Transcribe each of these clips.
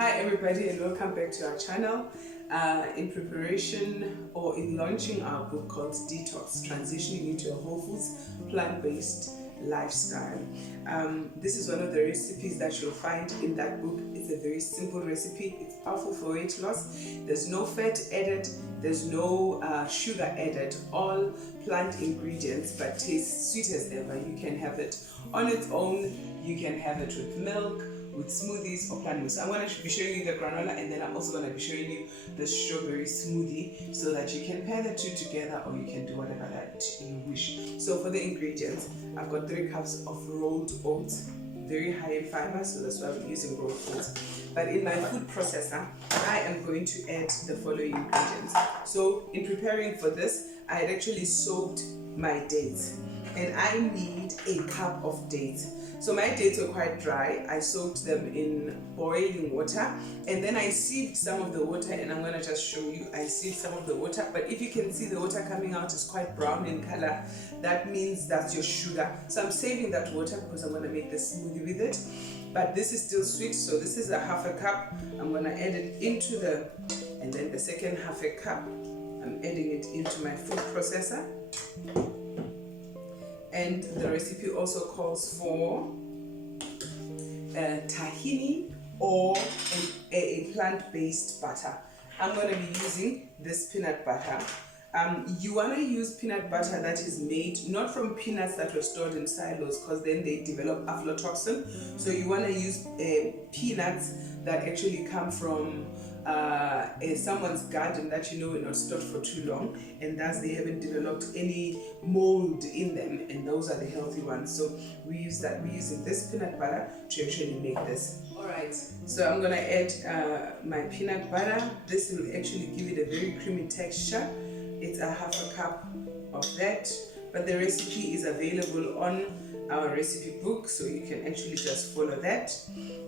Hi everybody and welcome back to our channel. In preparation or in launching our book called Detox, Transitioning into a Whole Foods Plant-Based Lifestyle. This is one of the recipes that you'll find in that book. It's a very simple recipe. It's powerful for weight loss. There's no fat added, there's no sugar added, all plant ingredients, but tastes sweet as ever. You can have it on its own, you can have it with milk, with smoothies or plant milk. So I'm going to be showing you the granola, and then I'm also going to be showing you the strawberry smoothie so that you can pair the two together, or you can do whatever that you wish. So for the ingredients, I've got 3 cups of rolled oats, very high in fiber, so that's why we're using rolled oats. But in my food processor, I am going to add the following ingredients. So in preparing for this, I had actually soaked my dates, and I need a cup of dates. So my dates were quite dry. I soaked them in boiling water, and then I sieved some of the water, and I'm going to just show you. I sieved some of the water, but if you can see the water coming out is quite brown in color, that means that's your sugar. So I'm saving that water because I'm going to make this smoothie with it. But this is still sweet, so this is a half a cup. I'm going to add it into and then the second half a cup, I'm adding it into my food processor. And the recipe also calls for tahini or a plant-based butter. I'm going to be using this peanut butter. You want to use peanut butter that is made not from peanuts that were stored in silos, because then they develop aflatoxin. So you want to use peanuts that actually come from someone's garden that you know are not stored for too long, and thus they haven't developed any mold in them, and those are the healthy ones. So we use that. We're using this peanut butter to actually make this. Alright, so I'm gonna add my peanut butter. This will actually give it a very creamy texture. It's a half a cup of that, but the recipe is available on our recipe book, so you can actually just follow that.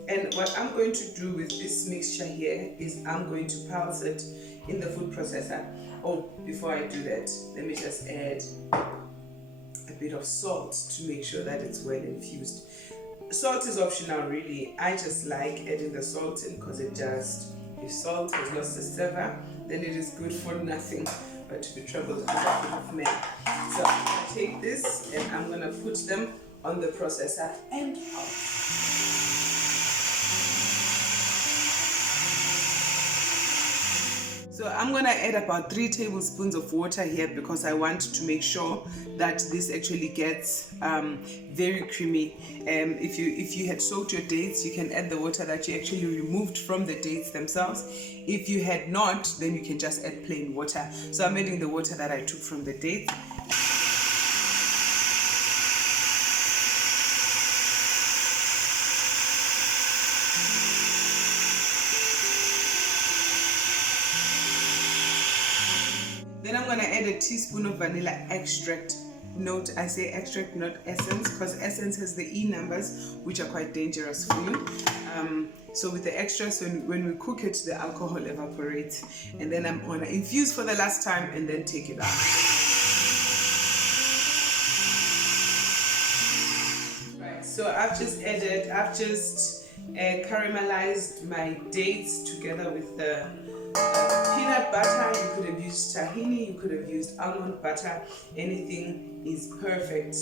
And what I'm going to do with this mixture here is I'm going to pulse it in the food processor. Oh, before I do that, let me just add a bit of salt to make sure that it's well infused. Salt is optional really. I just like adding the salt in because it just, if salt has lost the savor, then it is good for nothing but to be troubled with a bit of milk. So I'm going to take this and I'm going to put them on the processor and out. So I'm going to add about 3 tablespoons of water here because I want to make sure that this actually gets very creamy. If you had soaked your dates, you can add the water that you actually removed from the dates themselves. If you had not, then you can just add plain water. So I'm adding the water that I took from the dates. Then I'm going to add a teaspoon of vanilla extract. Note, I say extract, not essence, because essence has the E numbers, which are quite dangerous for you. So with the extras, when we cook it, the alcohol evaporates. And then I'm going to infuse for the last time and then take it out. Right, so I've just caramelized my dates together with the peanut butter. You could have used tahini, you could have used almond butter. Anything is perfect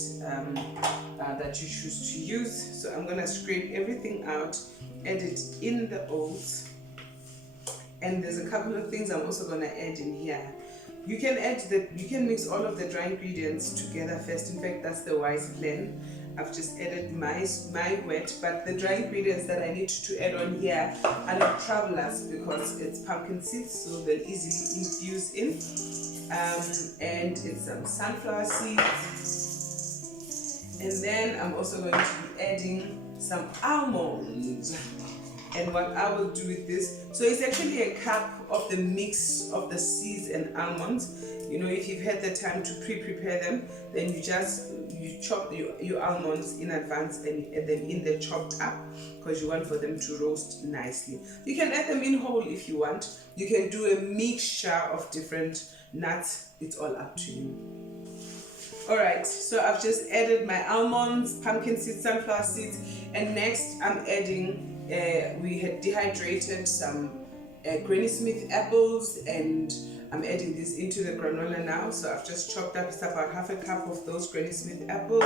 that you choose to use. So I'm going to scrape everything out, add it in the oats, and there's a couple of things I'm also going to add in here. You can mix all of the dry ingredients together first. In fact, that's the wise plan. I've just added my wet, but the dry ingredients that I need to add on here are not travelers because it's pumpkin seeds, so they'll easily infuse in. And it's some sunflower seeds. And then I'm also going to be adding some almonds. And what I will do with this, so it's actually a cup of the mix of the seeds and almonds. You know, if you've had the time to prepare them, then you chop your almonds in advance and add them in the chopped up because you want for them to roast nicely. You can add them in whole if you want. You can do a mixture of different nuts. It's all up to you. Alright, so I've just added my almonds, pumpkin seeds, sunflower seeds, and next I'm adding we had dehydrated some Granny Smith apples, and I'm adding this into the granola now. So I've just chopped up, it's about half a cup of those Granny Smith apples.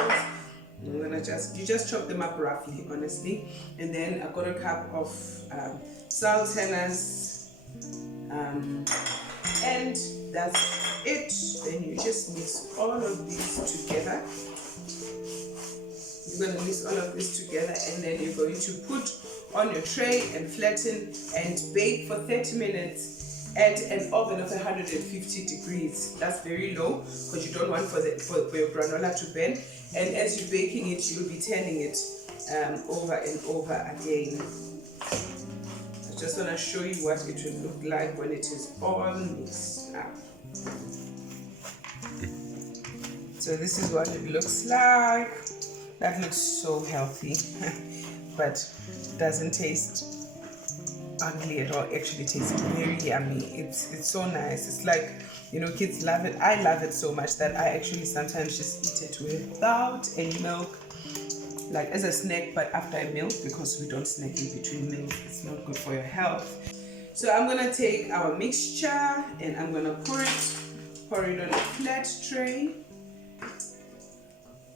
I'm gonna you just chop them up roughly, honestly. And then I've got a cup of sultanas, and that's it. Then you just mix all of these together. You're going to mix all of this together, and then you're going to put on your tray and flatten and bake for 30 minutes at an oven of 150 degrees. That's very low because you don't want for your granola to burn. And as you're baking it, you'll be turning it over and over again. I just want to show you what it will look like when it is all mixed up. So this is what it looks like. That looks so healthy, but doesn't taste ugly at all. Actually tastes very yummy. It's so nice. It's like, you know, kids love it. I love it so much that I actually sometimes just eat it without any milk, like as a snack, but after I milk, because we don't snack in between meals. It's not good for your health. So I'm gonna take our mixture and I'm gonna pour it on a flat tray,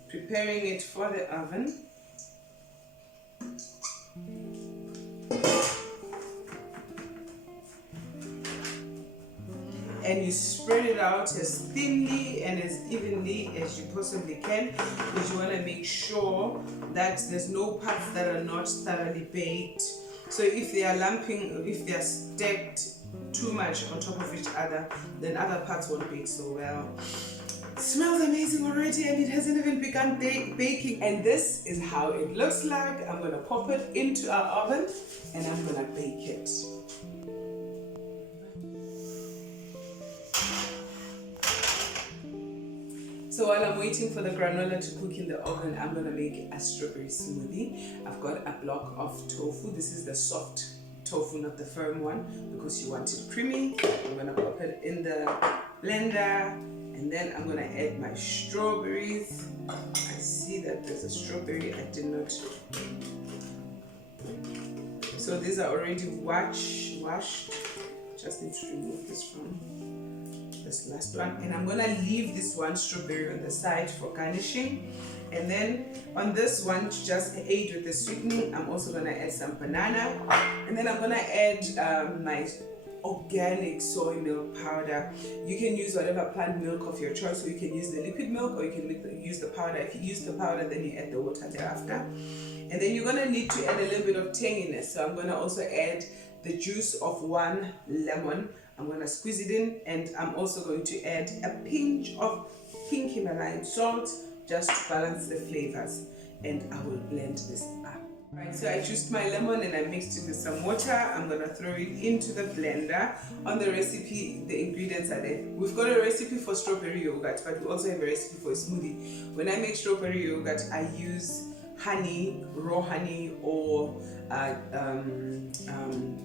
preparing it for the oven. And you spread it out as thinly and as evenly as you possibly can, because you want to make sure that there's no parts that are not thoroughly baked. So if they are lumping, if they are stacked too much on top of each other, then other parts won't bake so well. It smells amazing already, and it hasn't even begun baking. And this is how it looks like. I'm going to pop it into our oven and I'm going to bake it. So while I'm waiting for the granola to cook in the oven, I'm going to make a strawberry smoothie. I've got a block of tofu. This is the soft tofu, not the firm one, because you want it creamy. I'm going to pop it in the blender, and then I'm going to add my strawberries. I see that there's a strawberry I did not. So these are already washed. Just need to remove this from this last one, and I'm gonna leave this one strawberry on the side for garnishing. And then on this one, to just aid with the sweetening, I'm also gonna add some banana, and then I'm gonna add my organic soy milk powder. You can use whatever plant milk of your choice, so you can use the liquid milk or you can use the powder. If you use the powder, then you add the water thereafter. And then you're gonna need to add a little bit of tanginess, so I'm gonna also add the juice of one lemon. I'm going to squeeze it in, and I'm also going to add a pinch of pink Himalayan salt just to balance the flavors, and I will blend this up. Right, so I juiced my lemon and I mixed it with some water. I'm going to throw it into the blender. On the recipe, the ingredients are there. We've got a recipe for strawberry yogurt, but we also have a recipe for a smoothie. When I make strawberry yogurt, I use honey, raw honey, or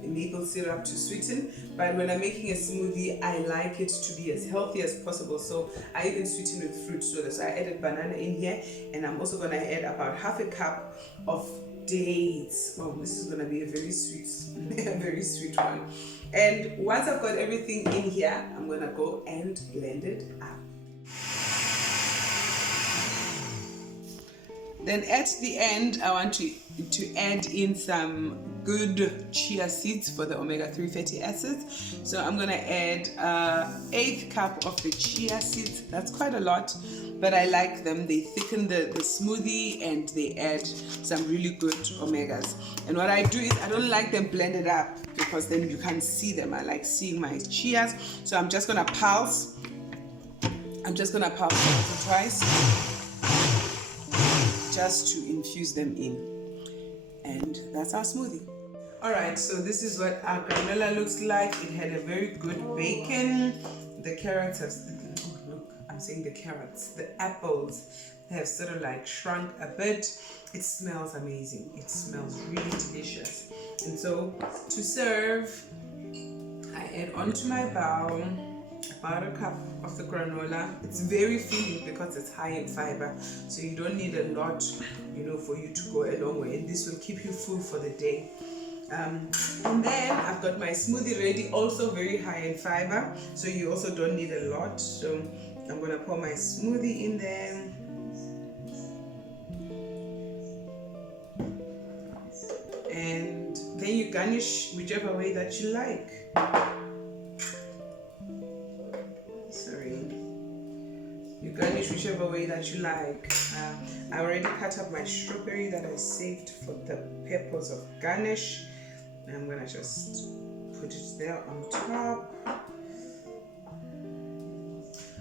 maple syrup to sweeten. But when I'm making a smoothie, I like it to be as healthy as possible, so I even sweeten with fruit soda. So I added banana in here, and I'm also going to add about half a cup of dates. Oh, this is going to be a very sweet one. And once I've got everything in here, I'm going to go and blend it up. Then at the end, I want to add in some good chia seeds for the omega-3 fatty acids. So I'm going to add 1/8 cup of the chia seeds. That's quite a lot, but I like them. They thicken the smoothie and they add some really good omegas. And what I do is I don't like them blended up because then you can't see them. I like seeing my chias. So I'm just going to pulse. Once or twice, just to infuse them in, and that's our smoothie. All right, so this is what our granola looks like. It had a very good bacon. The carrots have, look, I'm saying the carrots, the apples have sort of like shrunk a bit. It smells amazing. It smells really delicious. And so to serve, I add onto my bowl about a cup of the granola. It's very filling because it's high in fiber, so you don't need a lot, for you to go a long way, and this will keep you full for the day. And then I've got my smoothie ready, also very high in fiber, so you also don't need a lot. So I'm gonna pour my smoothie in there. And then you garnish whichever way that you like. You garnish whichever way that you like. I already cut up my strawberry that I saved for the purpose of garnish. I'm gonna just put it there on top.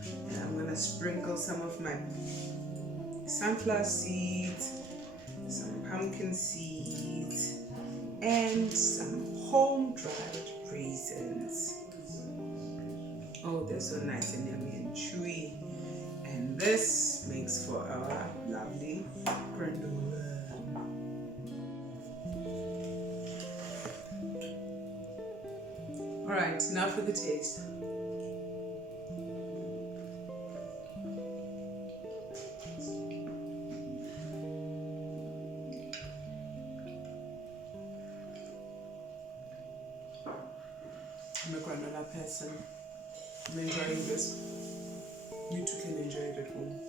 And I'm gonna sprinkle some of my sunflower seeds, some pumpkin seeds, and some home dried raisins. Oh, they're so nice and yummy and chewy. And this makes for our lovely granola. Alright, now for the taste. I'm a granola person. I'm enjoying this. You too can enjoy it at home.